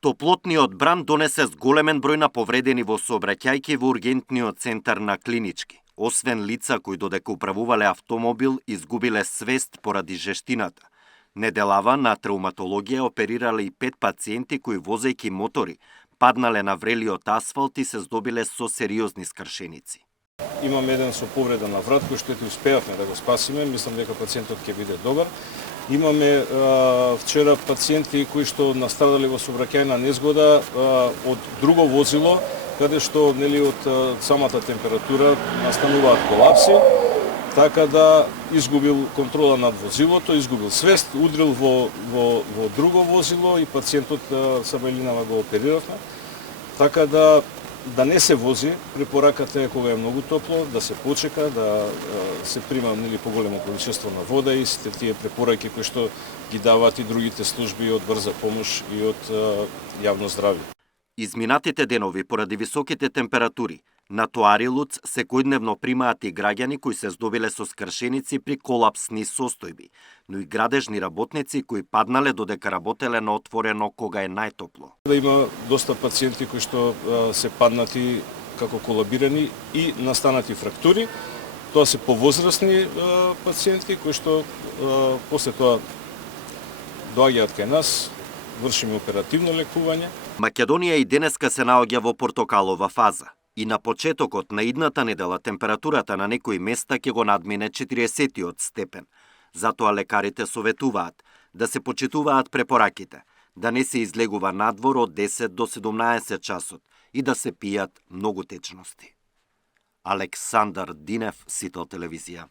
Топлотниот бран донесе зголемен број на повредени во сообраќајки во ургентниот центар на Клинички. Освен лица кои додека управувале автомобил изгубиле свест поради жештината. Неделава на травматологија оперирале и 5 пациенти кои возејќи мотори паднале на врелиот асфалт и се здобиле со сериозни скршеници. Имаме еден со повреда на врат кој што успеавме да го спасиме, мислам дека пациентот ќе биде добар. Имаме вчера пациенти кои што настрадале во сообраќајна незгода од друго возило, каде што од самата температура настануваат колапси, така да изгубил контрола над возилото, изгубил свест, удрил во друго возило и пациентот со белинава го опериравме. Така да не се вози, препораката е кога е многу топло, да се почека, да се прима поголемо количество на вода и сите тие препораки кои што ги даваат и другите служби од брза помош и од јавно здравје. Изминатите денови поради високите температури на Тоарилуц секојдневно примаат и граѓани кои се здобиле со скршеници при колапсни состојби, но и градежни работници кои паднале додека работеле на отворено кога е најтопло. Има доста пациенти кои што се паднати како колабирани и настанати фрактури. Тоа се повозрасни пациенти кои што после тоа доаѓаат кај нас, вршиме оперативно лекување. Македонија и денеска се наоѓа во портокалова фаза. И на почетокот на идната недела температурата на некои места ќе го надмине 40-тиот степен. Затоа лекарите советуваат да се почитуваат препораките, да не се излегува надвор од 10 до 17 часот и да се пијат многу течности. Александар Динев, Сител телевизија.